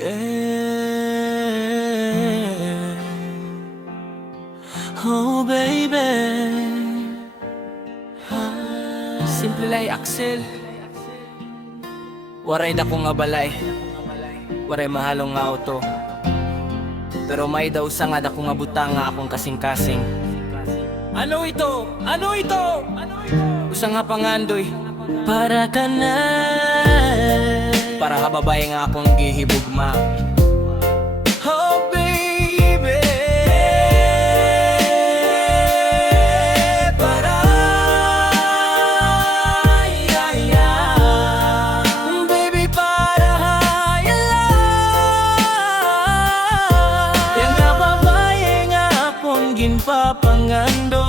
Yeah. Oh baby, simple lay Axel. Waray na kong abalay, waray mahalong nga auto. Pero may daw sa nga da kong abutang nga akong kasing-kasing. Ano ito? Ano ito? Usa nga pangandoy para ka na, para hababay nga akong gihibugma. Oh baby, para baby, para yang nga babay nga akong ginpapangando.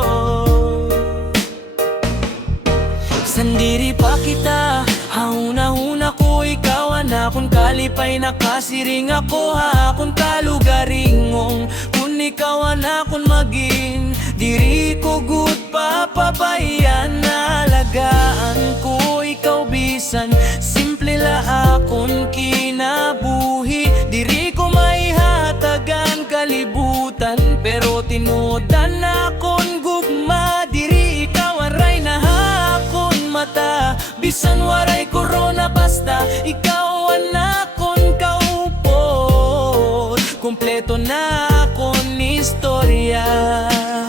Sandiri pa kita, hauna-huna ko ikaw anakon kalipay nakasiring ako hakon kalugaringong. Kung ikaw anakon maging diri ko good papabayan, alagaan ko ikaw bisan simple la akon kinabuhi. Diri ko maihatagan kalibutan pero tinudan akon gugma. Diri ikaw aray na mata, bisan waray corona basta ikaw anakon kaupot. Kompleto na akon istorya,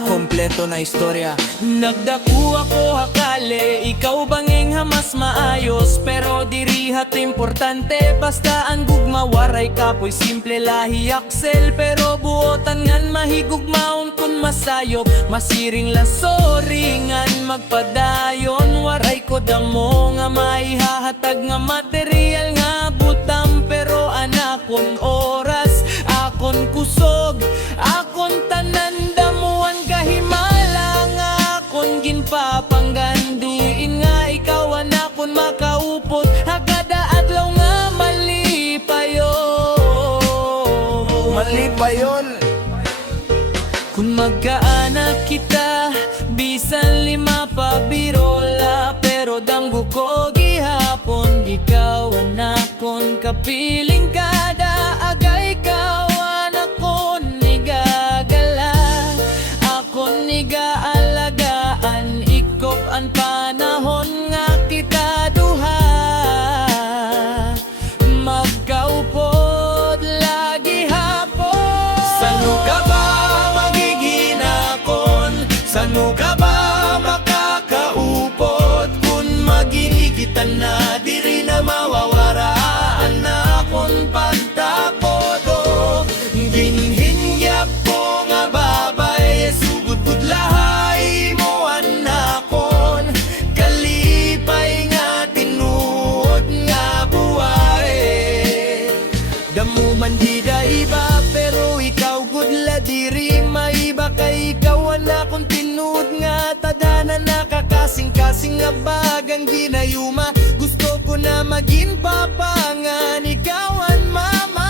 kompleto na istorya. Nagdaku ako hakale, ikaw banging hamas maayos. Pero dirihat importante, basta ang gugma waray kapoy simple lahi Axel. Pero buotan ngan mahigugmaon kun masayop, masiring lasoringan magpadayon. Waray ko damo nga maihahatag nga material nga butam. Pero anakon oras, akon kusog, akon tanan damuan kahimala nga akon ginpapangganduin nga ikaw anakon makaupot hagada adlaw nga malipayon. Malipayon. Kung magkaanak kita, bisan 5 pa birola. Pero danggo ko gihapon, ikaw anakon kapiling kada agay. Ikaw anakon nigagala, akon nigaalagaan. Ikop ang panahon nga kita duha magkaupod lagi hapon. Sano ka ba magiging akon? Sano ka ba makakaupod? Kung maginigitan na diri na mawawaraan na akon pagtapod. Ginhingyap ko nga babay, sugod-gud lahay mo anakon. Kalipay nga tinuod nga buhay. Damo man di da iba pero ikaw good la diri maiba kay ikaw anakon tinuod nga tadana nakakasing-kasing nga bagang ginayuma. Gusto ko na maging papangan ikawan mama.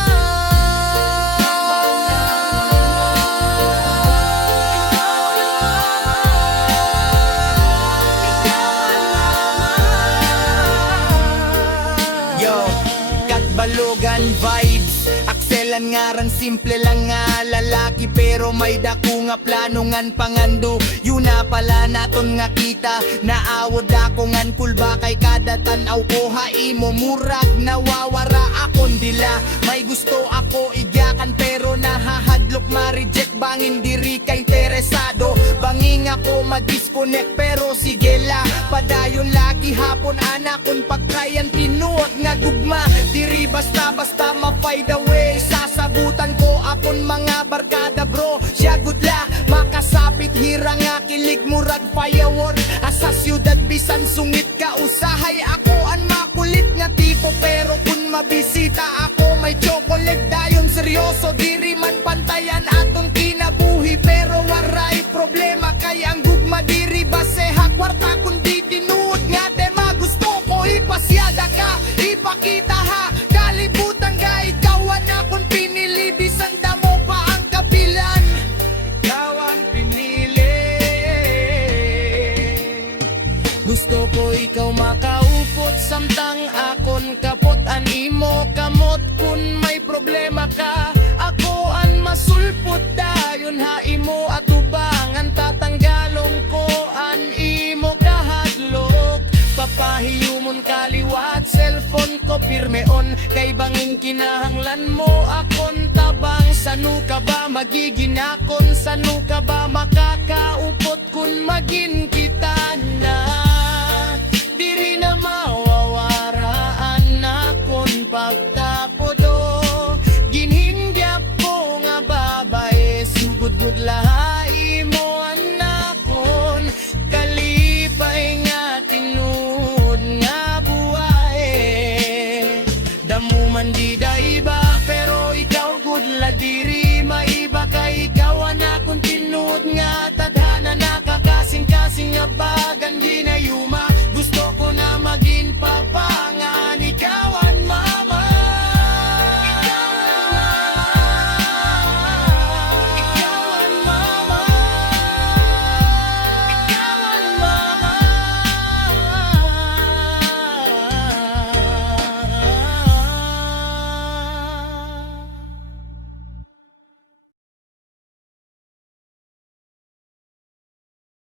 Yo, Katbalogan vibes, Axelan ngaran simple lang nga lalaki pero may dako nga plano ngan pangando. Yun na pala naton nga kita, naawod ako ngan pulba kay kada tanaw ko haimo murag nawawara akon dila. May gusto ako igyakan pero nahahadlok ma-reject bangin diri kay interesado. Banging ako ma-disconnect pero sige la padayon lagi hapon anakon pagkayan tinuot nga gugma. Diri basta-basta ma-find away, sasabutan ko akon mga barkada bro. Siya gudla makasapit hirang nga kilig murag firework. Asa syudad bisan sungit ka usahay ako an makulit nga tipo. Pero kun mabisita ako may chocolate dayon seryoso. Diri man pantayan aton kinabuhi pero waray problema kay ang gugma diri baseha kwarta kundi tinuod nga tema. Gusto ko ipasyada ka, ipakita ha kalibutan ka ikaw anakon pinili bisan damo pa ang kapilan. Ikaw ang pinili. Gusto ko ikaw makaupot samtang akon kapot an imo kamot kun may problema. Haan ko pirmeon kay bangin kinahanglan mo akon tabang. Sanu ka ba magiging akon? Sanu ka ba makakaupot kun magin kita na? Diri na mawawaraan akon pagtapodo. Ginhindyap ko nga babae, sugod-gud lahi mo anakon. Kalipay nga tinud nga buwae. Damo man di da iba, pero ikaw gud la diri maiba kay ikaw anakon tinud nga tadhana nakakasing-kasing nga bagan ginayuma. Gusto ko na maging papa